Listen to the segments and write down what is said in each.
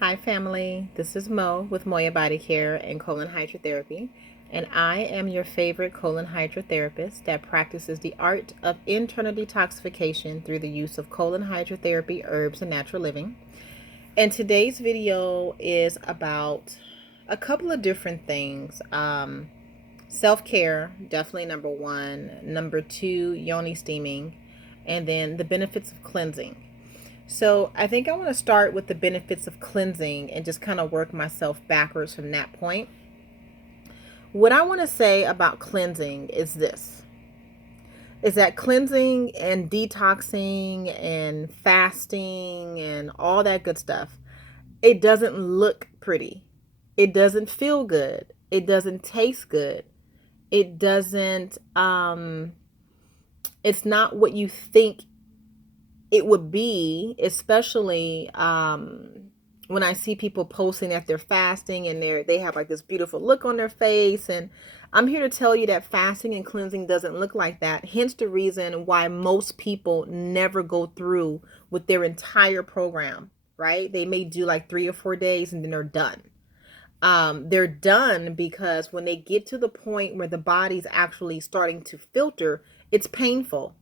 Hi family, this is Mo with Moya Body Care and Colon Hydrotherapy, and I am your favorite colon hydrotherapist that practices the art of internal detoxification through the use of colon hydrotherapy, herbs, and natural living. And today's video is about a couple of different things. Self-care, definitely number one. Number two, yoni steaming, and then the benefits of cleansing. So I think I want to start with the benefits of cleansing and just kind of work myself backwards from that point. What I want to say about cleansing is this, is that cleansing and detoxing and fasting and all that good stuff, it doesn't look pretty. It doesn't feel good. It doesn't taste good. It doesn't, it's not what you think it would be, especially when I see people posting that they're fasting and they have like this beautiful look on their face. And I'm here to tell you that fasting and cleansing doesn't look like that. Hence the reason why most people never go through with their entire program, right? They may do like 3 or 4 days and then they're done. They're done because when they get to the point where the body's actually starting to filter, it's painful,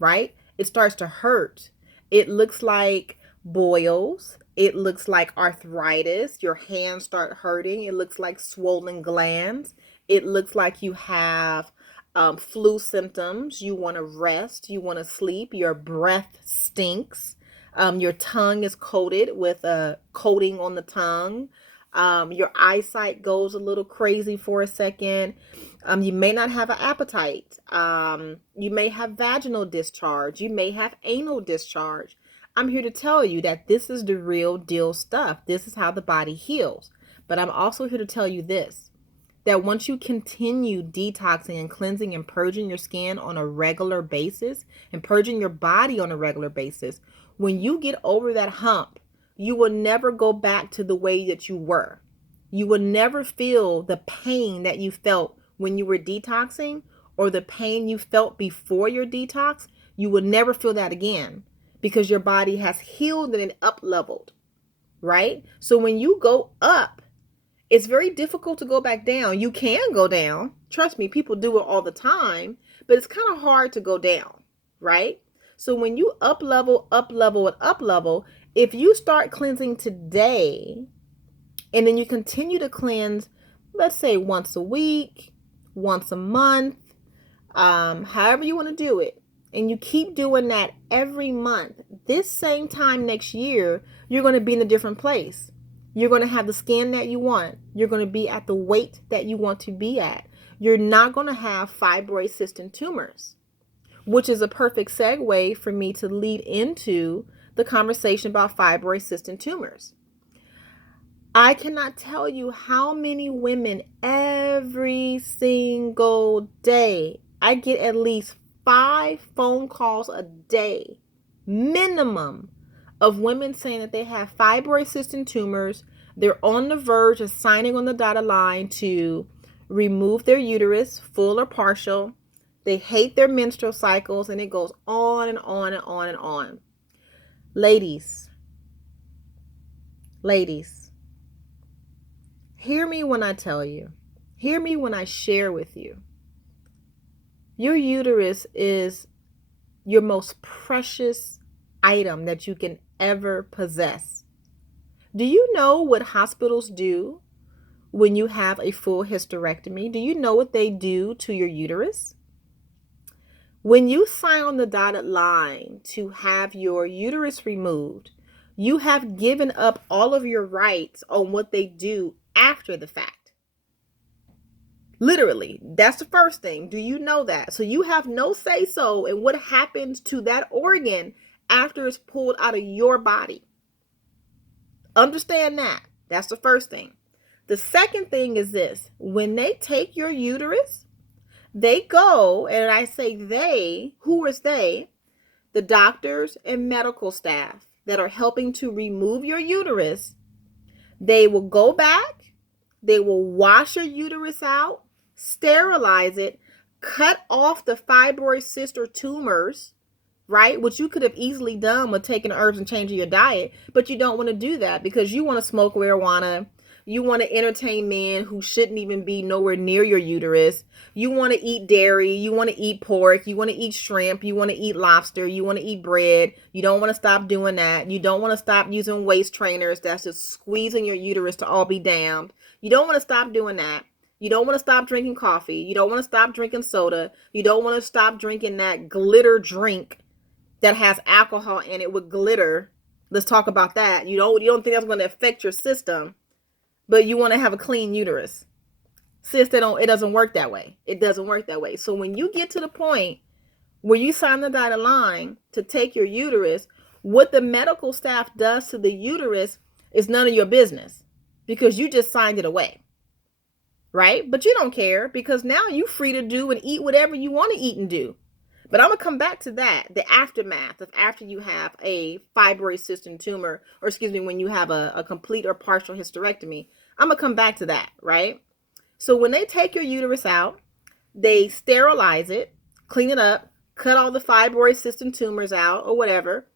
right? It starts to hurt. It looks like boils. It looks like arthritis. Your hands start hurting. It looks like swollen glands. It looks like you have flu symptoms. You want to rest. You want to sleep. Your breath stinks. Your tongue is coated with a coating on the tongue. Your eyesight goes a little crazy for a second. You may not have an appetite. You may have vaginal discharge. You may have anal discharge. I'm here to tell you that this is the real deal stuff. This is how the body heals. But I'm also here to tell you this, that once you continue detoxing and cleansing and purging your skin on a regular basis and purging your body on a regular basis, when you get over that hump, you will never go back to the way that you were. You will never feel the pain that you felt when you were detoxing or the pain you felt before your detox. You will never feel that again because your body has healed and up leveled, right? So when you go up, it's very difficult to go back down. You can go down. Trust me, people do it all the time, but it's kind of hard to go down, right? So when you up level, and up level, if you start cleansing today and then you continue to cleanse, let's say once a week, once a month, however you want to do it, and you keep doing that every month, this same time next year, you're going to be in a different place. You're going to have the skin that you want. You're going to be at the weight that you want to be at. You're not going to have fibroid cyst and tumors, which is a perfect segue for me to lead into the conversation about fibroid cyst and tumors. I cannot tell you how many women every single day, I get at least 5 phone calls a day, minimum, of women saying that they have fibroid cyst and tumors. They're on the verge of signing on the dotted line to remove their uterus, full or partial. They hate their menstrual cycles, and it goes on and on and on and on. Ladies, hear me when I tell you. Hear me when I share with you. Your uterus is your most precious item that you can ever possess. Do you know what hospitals do when you have a full hysterectomy? Do you know what they do to your uterus? When you sign on the dotted line to have your uterus removed, you have given up all of your rights on what they do after the fact. Literally, that's the first thing. Do you know that? So you have no say so in what happens to that organ after it's pulled out of your body. Understand that. That's the first thing. The second thing is this. When they take your uterus, they go, and I say they, who is they? The doctors and medical staff that are helping to remove your uterus. They will go back, they will wash your uterus out, sterilize it, cut off the fibroid cyst or tumors, right? Which you could have easily done with taking herbs and changing your diet, but you don't want to do that because you want to smoke marijuana. You want to entertain men who shouldn't even be nowhere near your uterus. You want to eat dairy. You want to eat pork. You want to eat shrimp. You want to eat lobster. You want to eat bread. You don't want to stop doing that. You don't want to stop using waist trainers that's just squeezing your uterus to all be damned. You don't want to stop doing that. You don't want to stop drinking coffee. You don't want to stop drinking soda. You don't want to stop drinking that glitter drink that has alcohol in it with glitter. Let's talk about that. You don't think that's going to affect your system, but you want to have a clean uterus. Sis, it doesn't work that way. It doesn't work that way. So when you get to the point where you sign the dotted line to take your uterus, what the medical staff does to the uterus is none of your business because you just signed it away. Right? But you don't care because now you're free to do and eat whatever you want to eat and do. But I'm going to come back to that, the aftermath of after you have a fibroid cyst and tumor, or excuse me, when you have a complete or partial hysterectomy. I'm going to come back to that, right? So when they take your uterus out, they sterilize it, clean it up, cut all the fibroid cyst and tumors out or whatever.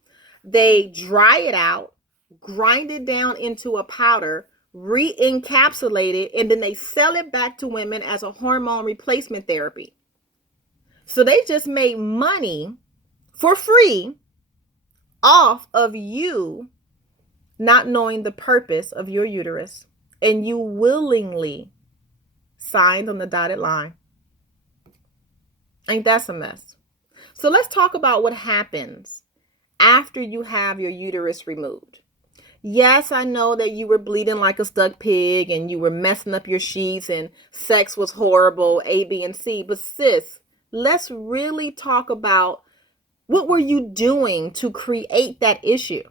They dry it out, grind it down into a powder, re-encapsulate it, and then they sell it back to women as a hormone replacement therapy. So they just made money for free off of you not knowing the purpose of your uterus, and you willingly signed on the dotted line. Ain't that a mess? So let's talk about what happens after you have your uterus removed. Yes, I know that you were bleeding like a stuck pig and you were messing up your sheets and sex was horrible, A, B, and C. But sis, let's really talk about what were you doing to create that issue?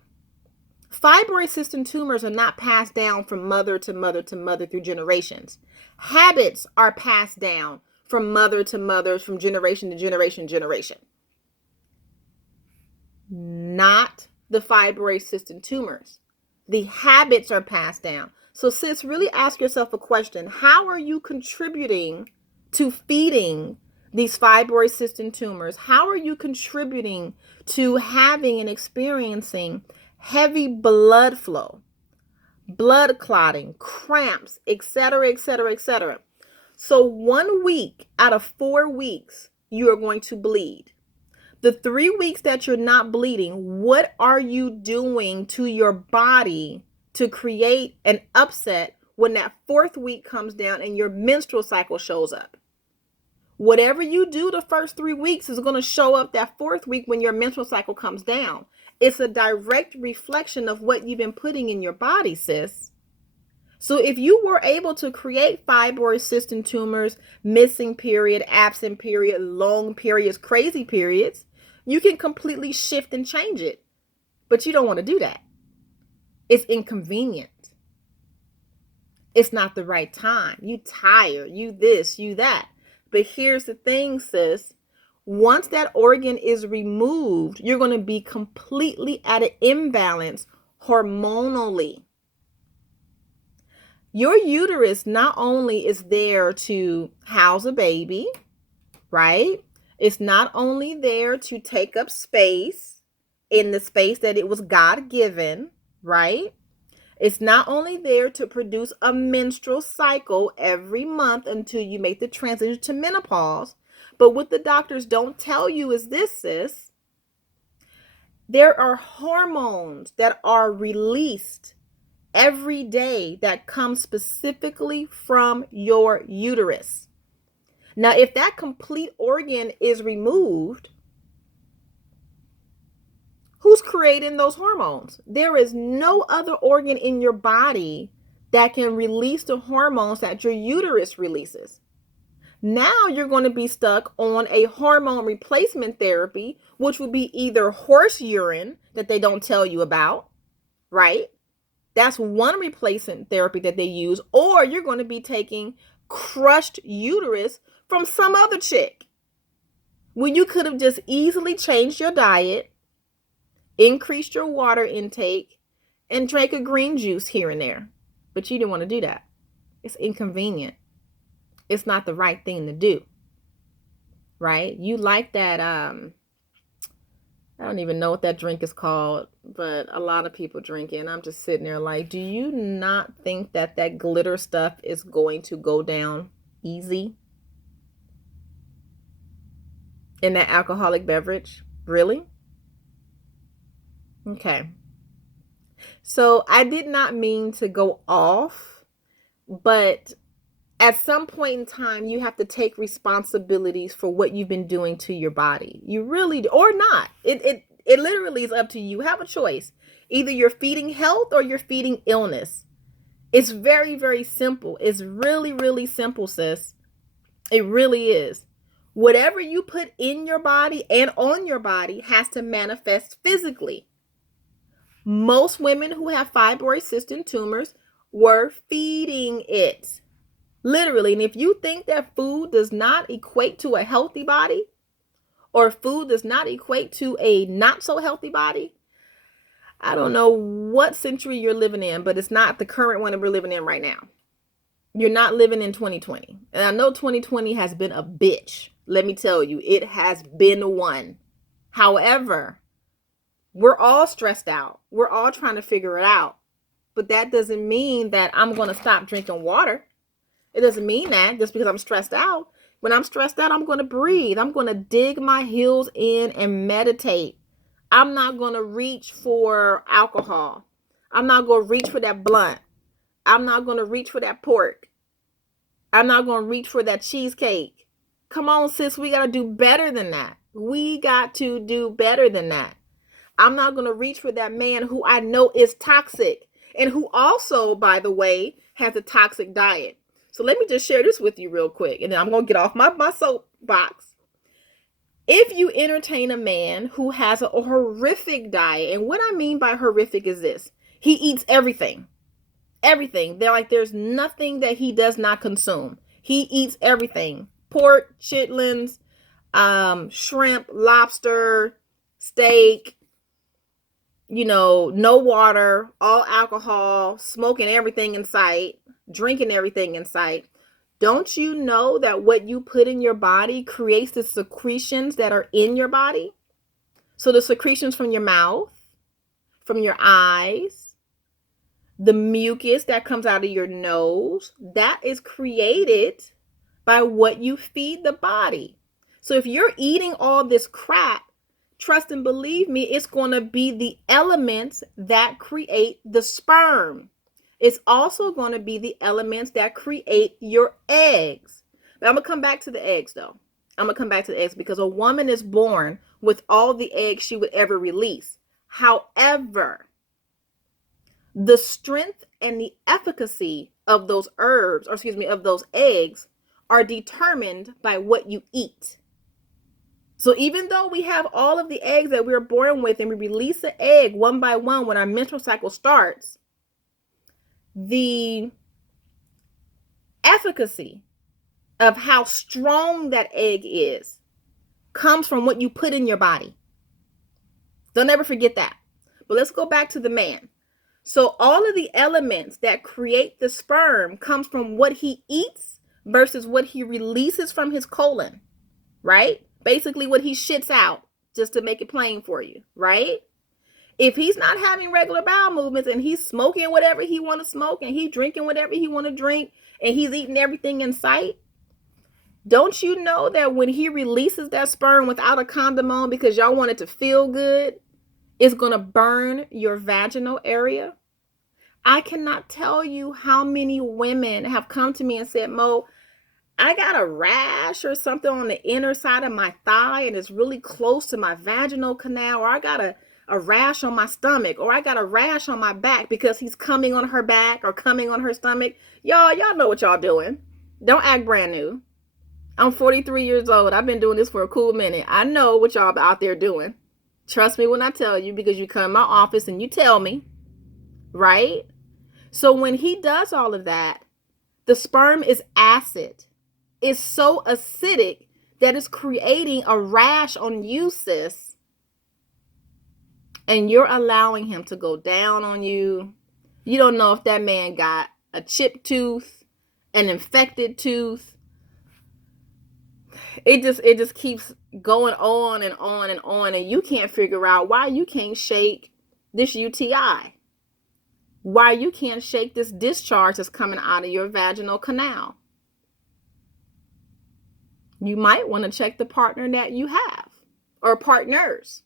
Fibroid cysts and tumors are not passed down from mother to mother to mother through generations. Habits are passed down from mother to mother, from generation to generation. Not the fibroid cysts and tumors. The habits are passed down. So sis, really ask yourself a question. How are you contributing to feeding these fibroid cysts and tumors? How are you contributing to having and experiencing heavy blood flow, blood clotting, cramps, etc., etc., etc.? So 1 week out of 4 weeks, you are going to bleed. The 3 weeks that you're not bleeding, what are you doing to your body to create an upset when that 4th week comes down and your menstrual cycle shows up? Whatever you do the first 3 weeks is going to show up that 4th week when your menstrual cycle comes down. It's a direct reflection of what you've been putting in your body, sis. So if you were able to create fibroid cyst and tumors, missing period, absent period, long periods, crazy periods, you can completely shift and change it. But you don't want to do that. It's inconvenient. It's not the right time. You tired, you this, you that. But here's the thing, sis. Once that organ is removed, you're going to be completely at an imbalance hormonally. Your uterus not only is there to house a baby, right? It's not only there to take up space in the space that it was God-given, right? It's not only there to produce a menstrual cycle every month until you make the transition to menopause, but what the doctors don't tell you is this, sis. There are hormones that are released every day that come specifically from your uterus. Now, if that complete organ is removed, who's creating those hormones? There is no other organ in your body that can release the hormones that your uterus releases. Now you're going to be stuck on a hormone replacement therapy, which would be either horse urine that they don't tell you about, right? That's one replacement therapy that they use, or you're going to be taking crushed uterus from some other chick when you could have just easily changed your diet, increased your water intake, and drank a green juice here and there. But you didn't want to do that. It's inconvenient. It's not the right thing to do, right? You like that I don't even know what that drink is called, but a lot of people drink it. And I'm just sitting there like, do you not think that that glitter stuff is going to go down easy in that alcoholic beverage? Really? Okay. So I did not mean to go off, but at some point in time, you have to take responsibilities for what you've been doing to your body. You really do, or not. It literally is up to you. Have a choice. Either you're feeding health or you're feeding illness. It's very, very simple. It's really, really simple, sis. It really is. Whatever you put in your body and on your body has to manifest physically. Most women who have fibroid cyst and tumors were feeding it. Literally. And if you think that food does not equate to a healthy body, or food does not equate to a not so healthy body, I don't know what century you're living in, but it's not the current one that we're living in right now. You're not living in 2020. And I know 2020 has been a bitch. Let me tell you, it has been one. However, we're all stressed out. We're all trying to figure it out. But that doesn't mean that I'm going to stop drinking water. It doesn't mean that just because I'm stressed out. When I'm stressed out, I'm going to breathe. I'm going to dig my heels in and meditate. I'm not going to reach for alcohol. I'm not going to reach for that blunt. I'm not going to reach for that pork. I'm not going to reach for that cheesecake. Come on, sis. We got to do better than that. We got to do better than that. I'm not going to reach for that man who I know is toxic and who also, by the way, has a toxic diet. So let me just share this with you real quick, and then I'm going to get off my soapbox. If you entertain a man who has a horrific diet, and what I mean by horrific is this: he eats everything. Everything. There's nothing that he does not consume. He eats everything. Pork, chitlins, shrimp, lobster, steak, no water, all alcohol, smoking everything in sight, drinking everything in sight. Don't you know that what you put in your body creates the secretions that are in your body? So the secretions from your mouth, from your eyes, the mucus that comes out of your nose, that is created by what you feed the body. So if you're eating all this crap, trust and believe me, it's going to be the elements that create the sperm. It's also going to be the elements that create your eggs. But I'm going to come back to the eggs, though. I'm going to come back to the eggs because a woman is born with all the eggs she would ever release. However, the strength and the efficacy of those of those eggs are determined by what you eat. So even though we have all of the eggs that we're born with and we release an egg one by one when our menstrual cycle starts, the efficacy of how strong that egg is comes from what you put in your body. Don't ever forget that. But let's go back to the man. So all of the elements that create the sperm comes from what he eats versus what he releases from his colon, right? Basically what he shits out, just to make it plain for you, right? If he's not having regular bowel movements and he's smoking whatever he want to smoke and he's drinking whatever he want to drink and he's eating everything in sight, don't you know that when he releases that sperm without a condom on because y'all want it to feel good, it's going to burn your vaginal area? I cannot tell you how many women have come to me and said, Mo, I got a rash or something on the inner side of my thigh and it's really close to my vaginal canal, or I got a rash on my stomach, or I got a rash on my back because he's coming on her back or coming on her stomach. Y'all know what y'all doing. Don't act brand new. I'm 43 years old. I've been doing this for a cool minute. I know what y'all out there doing. Trust me when I tell you, because you come in my office and you tell me, right? So when he does all of that, the sperm is acid. It's so acidic that it's creating a rash on you, sis. And you're allowing him to go down on you. You don't know if that man got a chipped tooth, an infected tooth. it just keeps going on and on and on, and you can't figure out why you can't shake this UTI. Why you can't shake this discharge that's coming out of your vaginal canal. You might want to check the partner that you have, or partners.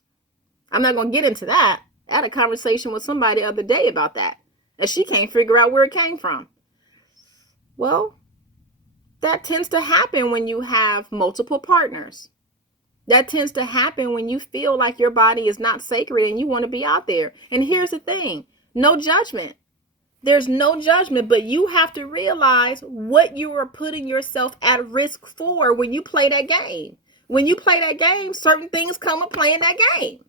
I'm not going to get into that. I had a conversation with somebody the other day about that, and she can't figure out where it came from. Well, that tends to happen when you have multiple partners. That tends to happen when you feel like your body is not sacred and you want to be out there. And here's the thing, no judgment. There's no judgment, but you have to realize what you are putting yourself at risk for when you play that game. When you play that game, certain things come with playing that game.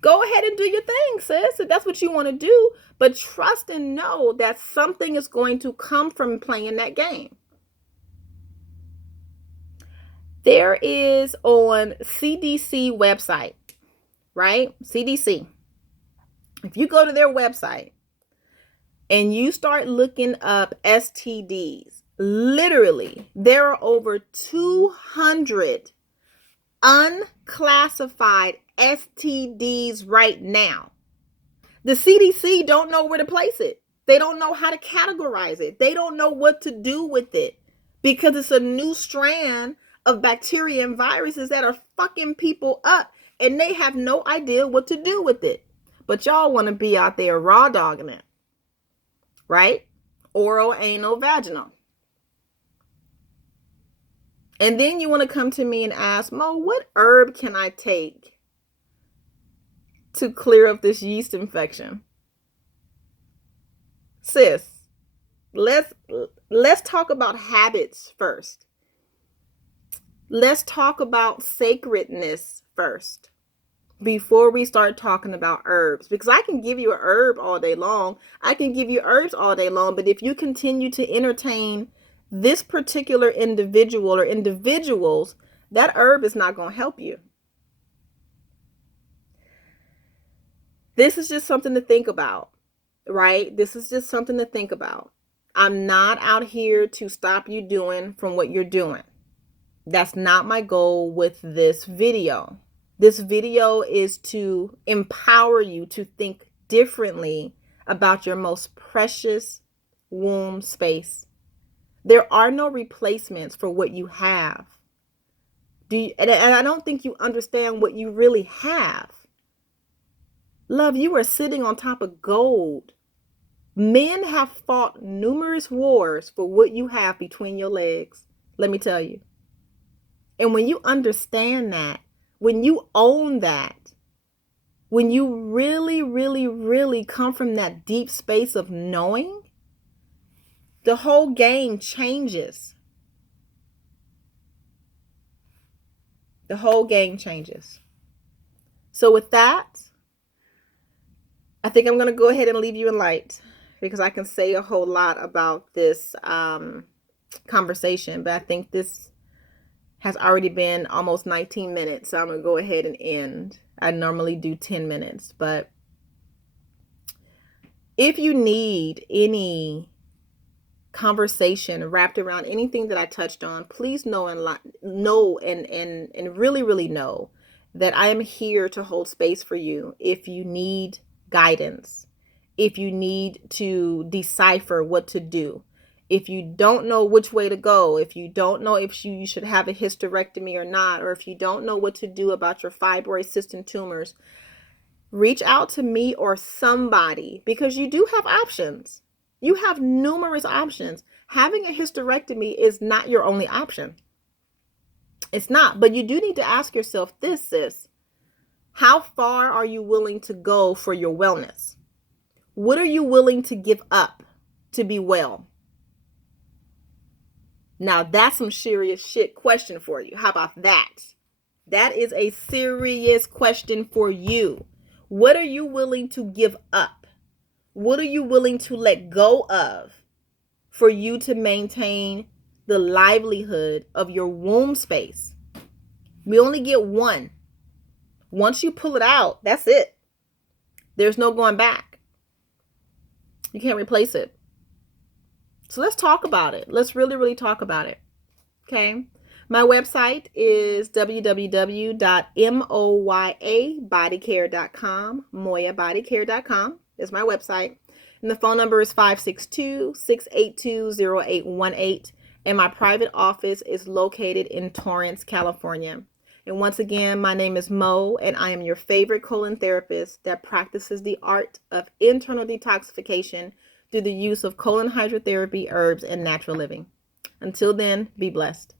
Go ahead and do your thing, sis, if that's what you want to do. But trust and know that something is going to come from playing that game. There is on CDC website, right? CDC. If you go to their website and you start looking up STDs, literally, there are over 200 unclassified STDs right now. The CDC don't know where to place it. They don't know how to categorize it. They don't know what to do with it because it's a new strand of bacteria and viruses that are fucking people up, and they have no idea what to do with it. But y'all want to be out there raw dogging it, right? Oral, anal, vaginal. And then you want to come to me and ask, Mo, what herb can I take to clear up this yeast infection? Sis, let's talk about habits first. Let's talk about sacredness first before we start talking about herbs. Because I can give you a herb all day long. I can give you herbs all day long. But if you continue to entertain this particular individual or individuals, that herb is not going to help you. This is just something to think about, right? This is just something to think about. I'm not out here to stop you doing from what you're doing. That's not my goal with this video. This video is to empower you to think differently about your most precious womb space. There are no replacements for what you have. And I don't think you understand what you really have. Love, you are sitting on top of gold. Men have fought numerous wars for what you have between your legs. Let me tell you. And when you understand that, when you own that, when you really, really, really come from that deep space of knowing, the whole game changes. The whole game changes. So with that, I think I'm going to go ahead and leave you in light because I can say a whole lot about this conversation, but I think this has already been almost 19 minutes. So I'm going to go ahead and end. I normally do 10 minutes, but if you need any conversation wrapped around anything that I touched on, please know and really, really know that I am here to hold space for you. If you need guidance, if you need to decipher what to do, if you don't know which way to go, if you don't know if you should have a hysterectomy or not, or if you don't know what to do about your fibroid, cyst, and tumors, reach out to me or somebody because you do have options. You have numerous options. Having a hysterectomy is not your only option. It's not, but you do need to ask yourself this, sis. How far are you willing to go for your wellness? What are you willing to give up to be well? Now that's some serious shit question for you. How about that? That is a serious question for you. What are you willing to give up? What are you willing to let go of for you to maintain the livelihood of your womb space? We only get one. Once you pull it out, that's it. There's no going back. You can't replace it. So let's talk about it. Let's really, really talk about it. Okay. My website is www.moyabodycare.com. Moyabodycare.com is my website. And the phone number is 562-682-0818. And my private office is located in Torrance, California. And once again, my name is Mo, and I am your favorite colon therapist that practices the art of internal detoxification through the use of colon hydrotherapy, herbs, and natural living. Until then, be blessed.